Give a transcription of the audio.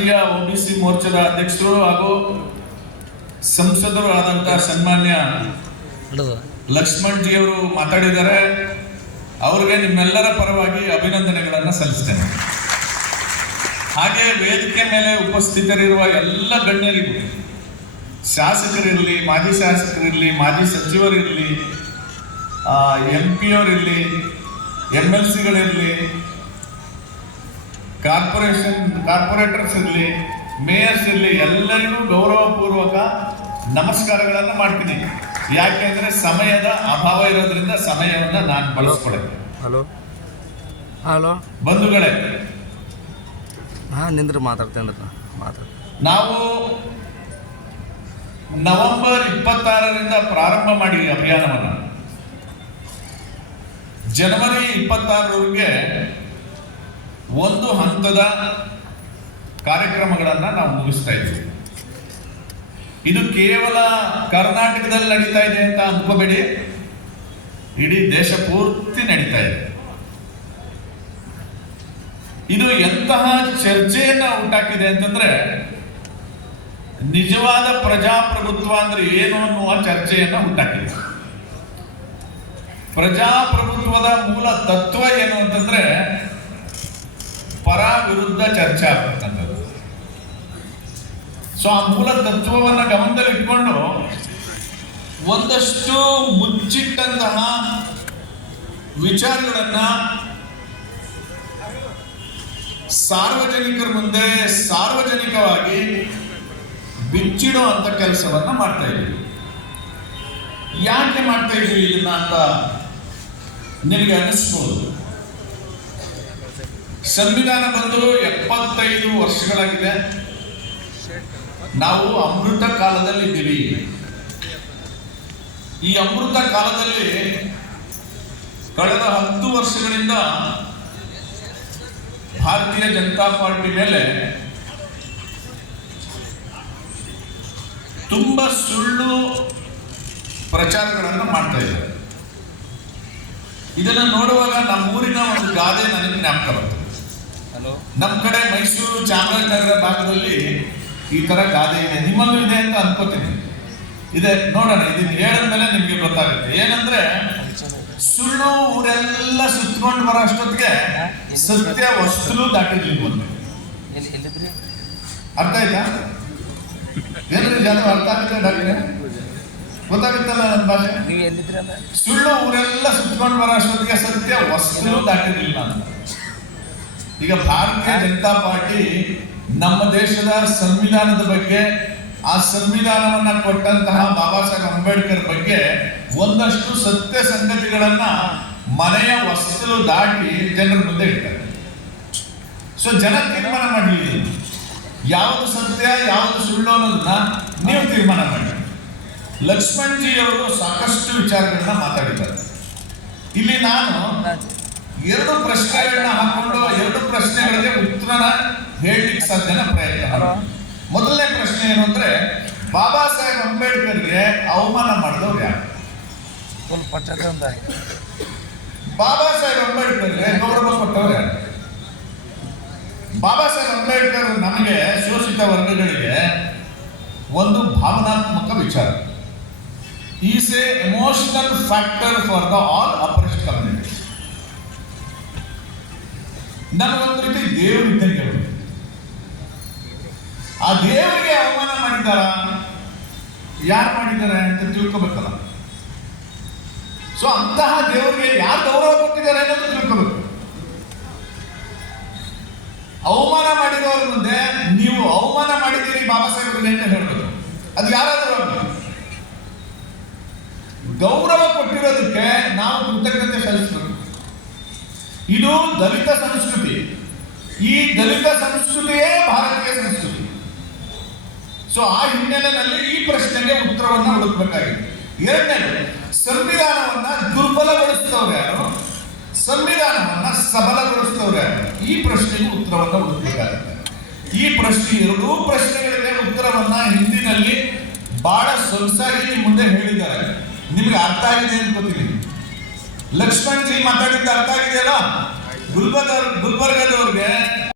ರಾಷ್ಟ್ರೀಯ ಒಬಿಸಿ ಮೋರ್ಚಾದ ಅಧ್ಯಕ್ಷರು ಹಾಗೂ ಸಂಸದರು ಆದಂತಹ ಸನ್ಮಾನ್ಯ ಲಕ್ಷ್ಮಣ್ ಜಿ ಅವರು ಮಾತಾಡಿದ್ದಾರೆ. ಅವ್ರಿಗೆ ನಿಮ್ಮೆಲ್ಲರ ಪರವಾಗಿ ಅಭಿನಂದನೆಗಳನ್ನು ಸಲ್ಲಿಸ್ತೇನೆ. ಹಾಗೆ ವೇದಿಕೆ ಮೇಲೆ ಉಪಸ್ಥಿತರಿರುವ ಎಲ್ಲ ಗಣ್ಯರಿಗೂ ಶಾಸಕರಿರಲಿ ಮಾಜಿ ಶಾಸಕರಿರಲಿ ಮಾಜಿ ಸಚಿವರಿರಲಿ ಎಂ ಪಿ ಅವರಿರಲಿ ಎಂ ಎಲ್ ಸಿಗಳಿರಲಿ ಕಾರ್ಪೊರೇಷನ್ ಕಾರ್ಪೊರೇಟರ್ಸ್ ಇರಲಿ ಮೇಯರ್ಸ್ ಇರಲಿ ಎಲ್ಲರಿಗೂ ಗೌರವಪೂರ್ವಕ ನಮಸ್ಕಾರಗಳನ್ನು ಮಾಡ್ತೀನಿ. ಯಾಕೆಂದ್ರೆ ಸಮಯದ ಅಭಾವ ಇರೋದ್ರಿಂದ ಸಮಯವನ್ನು ನಾನು ಬಳಸ್ಕೊಳ್ಳೆ ಹಲೋ. ಹಲೋ. ಬಂಧುಗಳೇ. ಹಾಂ ನಿಂದ್ರೆ ಮಾತಾಡ್ತೇನೆ ಮಾತಾಡ. ನಾವು ನವೆಂಬರ್ ಇಪ್ಪತ್ತಾರರಿಂದ ಪ್ರಾರಂಭ ಮಾಡಿ ಅಭಿಯಾನವನ್ನು. ಜನವರಿ ಇಪ್ಪತ್ತಾರರವರೆಗೆ ಒಂದು ಹಂತದ ಕಾರ್ಯಕ್ರಮಗಳನ್ನ ನಾವು ಮುಗಿಸ್ತಾ ಇದ್ದೀವಿ ಇದು ಕೇವಲ ಕರ್ನಾಟಕದಲ್ಲಿ ನಡೀತಾ ಇದೆ ಅಂತ ಅಂದ್ಕೋಬೇಡಿ ಇಡೀ ದೇಶ ಪೂರ್ತಿ ನಡೀತಾ ಇದೆ. ಇದು ಎಂತಹ ಚರ್ಚೆಯನ್ನ ಉಂಟಾಕಿದೆ ಅಂತಂದ್ರೆ, ನಿಜವಾದ ಪ್ರಜಾಪ್ರಭುತ್ವ ಅಂದ್ರೆ ಏನು ಅನ್ನುವ ಚರ್ಚೆಯನ್ನ ಉಂಟಾಕಿದೆ. ಪ್ರಜಾಪ್ರಭುತ್ವದ ಮೂಲ ತತ್ವ ಏನು ಅಂತಂದ್ರೆ ಪರ ವಿರುದ್ಧ ಚರ್ಚೆ ಆಗ್ತಕ್ಕಂಥದ್ದು ಸೊ ಆ ಮೂಲ ತತ್ವವನ್ನು ಗಮನದಲ್ಲಿ ಇಟ್ಕೊಂಡು ಒಂದಷ್ಟು ಮುಚ್ಚಿಟ್ಟಂತಹ ವಿಚಾರಗಳನ್ನ ಸಾರ್ವಜನಿಕರ ಮುಂದೆ ಸಾರ್ವಜನಿಕವಾಗಿ ಬಿಚ್ಚಿಡೋ ಅಂತ ಕೆಲಸವನ್ನ ಮಾಡ್ತಾ ಇದ್ದೀವಿ. ಯಾಕೆ ಮಾಡ್ತಾ ಇದ್ದೀವಿ ಇದನ್ನ ಅಂತ ನಿಮಗೆ ಅನಿಸ್ಬೋದು ಸಂವಿಧಾನ ಬಂದು ಎಪ್ಪತ್ತೈದು ವರ್ಷಗಳಾಗಿದೆ. ನಾವು ಅಮೃತ ಕಾಲದಲ್ಲಿ ಇದ್ದೀವಿ ಈ ಅಮೃತ ಕಾಲದಲ್ಲಿ ಕಳೆದ ಹತ್ತು ವರ್ಷಗಳಿಂದ ಭಾರತೀಯ ಜನತಾ ಪಾರ್ಟಿ ಮೇಲೆ ತುಂಬಾ ಸುಳ್ಳು ಪ್ರಚಾರಗಳನ್ನು ಮಾಡ್ತಾ ಇದ್ದಾರೆ. ಇದನ್ನು ನೋಡುವಾಗ ನಮ್ಮೂರಿನ ಒಂದು ಗಾದೆ ನನಗೆ ಜ್ಞಾಪಕ ಬರ್ತದೆ. ಹಲೋ ನಮ್ಮ ಕಡೆ ಮೈಸೂರು ಚಾಮರಾಜನಗರ ಭಾಗದಲ್ಲಿ ಈ ತರ ಗಾದೆ ಇದೆ. ನಿಮ್ಮಲ್ಲೂ ಇದೆ ಅಂತ ಅನ್ಕೋತೀನಿ. ಇದೆ ನೋಡೋಣ ಇದನ್ನ ಮೇಲೆ ನಿಮ್ಗೆ ಗೊತ್ತಾಗುತ್ತೆ. ಏನಂದ್ರೆ ಸುಳ್ಳು ಊರೆಲ್ಲ ಸುತ್ತಕೊಂಡು ಬರೋ ಅಷ್ಟೊತ್ತಿಗೆ ಸತ್ಯ ವಸ್ತು ದಾಟಿರ್ಲಿಲ್ಲ ಒಂದು ಅರ್ಥ ಆಯ್ತಾ? ಏನ್ರಿ ಜನ ಅರ್ಥ ಆಗುತ್ತೆ ಡಾಕ್ಟ್ರೆ? ಗೊತ್ತಾಗುತ್ತಲ್ಲ ನನ್ನ ಭಾಷೆ? ಸುಳ್ಳು ಊರೆಲ್ಲ ಸುತ್ತಕೊಂಡು ಬರೋ ಅಷ್ಟೊತ್ತಿಗೆ ಸತ್ಯ ವಸ್ತು ದಾಟಿರ್ಲಿಲ್ಲ ಅಂತ ಈಗ ಭಾರತೀಯ ಜನತಾ ಪಾರ್ಟಿ ನಮ್ಮ ದೇಶದ ಸಂವಿಧಾನದ ಬಗ್ಗೆ, ಆ ಸಂವಿಧಾನವನ್ನ ಕೊಟ್ಟಂತಹ ಬಾಬಾ ಸಾಹೇಬ್ ಅಂಬೇಡ್ಕರ್ ಬಗ್ಗೆ ಒಂದಷ್ಟು ಸತ್ಯ ಸಂಗತಿಗಳನ್ನ ಮನೆಯ ವಸ್ತು ದಾಟಿ ಜನರ ಮುಂದೆ ಇಡ್ತಾರೆ. ಸೊ ಜನ ತೀರ್ಮಾನ ಮಾಡಲಿ ಯಾವುದು ಸತ್ಯ, ಯಾವುದು ಸುಳ್ಳು ಅನ್ನೋದನ್ನ ನೀವು ತೀರ್ಮಾನ ಮಾಡಿ. ಲಕ್ಷ್ಮಣ್ ಜಿ ಅವರು ಸಾಕಷ್ಟು ವಿಚಾರಗಳನ್ನ ಮಾತಾಡಿದ್ದಾರೆ. ಇಲ್ಲಿ ನಾನು ಎರಡು ಪ್ರಶ್ನೆಗಳನ್ನ ಹಾಕೊಂಡು ಎರಡು ಪ್ರಶ್ನೆಗಳಿಗೆ ಉತ್ತರನ ಹೇಳಲಿಕ್ಕೆ ಸಾಧ್ಯನ ಪ್ರಯತ್ನ. ಮೊದಲನೇ ಪ್ರಶ್ನೆ ಏನು ಅಂದ್ರೆ ಬಾಬಾ ಸಾಹೇಬ್ ಅಂಬೇಡ್ಕರ್ಗೆ ಅವಮಾನ ಮಾಡಿದವ್ರು ಯಾರು? ಬಾಬಾ ಸಾಹೇಬ್ ಅಂಬೇಡ್ಕರ್ಗೆ ಗೌರವ ಕೊಟ್ಟವ್ರು ಯಾರು? ಬಾಬಾ ಸಾಹೇಬ್ ಅಂಬೇಡ್ಕರ್ ನಮಗೆ ಶೋಷಿತ ವರ್ಗಗಳಿಗೆ ಒಂದು ಭಾವನಾತ್ಮಕ ವಿಚಾರ. Is a emotional factor for the all ನನಗೊಂದು ರೀತಿ ದೇವರು ಅಂತ ಅವರು. ಆ ದೇವರಿಗೆ ಅವಮಾನ ಮಾಡಿದ್ದಾರ? ಯಾರು ಮಾಡಿದ್ದಾರೆ ಅಂತ ತಿಳ್ಕೊಬೇಕಲ್ಲ. ಸೊ ಅಂತಹ ದೇವರಿಗೆ ಯಾರು ಗೌರವ ಕೊಟ್ಟಿದ್ದಾರೆ ಅನ್ನೋದು ತಿಳ್ಕೊಬೇಕು. ಅವಮಾನ ಮಾಡಿದವರ ಮುಂದೆ ನೀವು ಅವಮಾನ ಮಾಡಿದ್ದೀರಿ ಬಾಬಾ ಸಾಹೇಬ್ರಿಗೆ ಅಂತ ಹೇಳ್ಬೋದು ಅದು ಯಾರಾದರೂ ಗೌರವ ಕೊಟ್ಟಿರೋದಕ್ಕೆ ನಾವು ಕೃತಜ್ಞತೆ ಸಲ್ಲಿಸಬೇಕು. ಇದು ದಲಿತ ಸಂಸ್ಕೃತಿ. ಈ ದಲಿತ ಸಂಸ್ಕೃತಿಯೇ ಭಾರತೀಯ ಸಂಸ್ಕೃತಿ. ಸೊ ಆ ಹಿನ್ನೆಲೆಯಲ್ಲಿ ಈ ಪ್ರಶ್ನೆಗೆ ಉತ್ತರವನ್ನು ಹುಡುಕಬೇಕಾಗಿದೆ. ಎರಡನೇ ಸಂವಿಧಾನವನ್ನ ದುರ್ಬಲಗೊಳಿಸಿದವರು ಯಾರು? ಸಂವಿಧಾನವನ್ನ ಸಬಲಗೊಳಿಸಿದವರು ಯಾರು? ಈ ಪ್ರಶ್ನೆಗೆ ಉತ್ತರವನ್ನು ಹುಡುಕಬೇಕಾಗುತ್ತೆ. ಈ ಪ್ರಶ್ನೆ ಎರಡೂ ಪ್ರಶ್ನೆಗಳಿಗೆ ಉತ್ತರವನ್ನ ಹಿಂದಿನಲ್ಲಿ ಬಹಳ ಸೊಗಸಾಗಿ ಮುಂದೆ ಹೇಳಿದ್ದಾರೆ. ನಿಮಗೆ ಅರ್ಥ ಆಗಿದೆ ಅಂತ ಗೊತ್ತಿಲ್ಲ. ಲಕ್ಷ್ಮಣ್ ಜಿ ಮಾತಾಡಿದ್ದು ಅರ್ಥ ಆಗಿದೆಯಲ್ಲ? ಗುಲ್ಬರ್ಗ ಗುಲ್ಬರ್ಗದವ್ರಿಗೆ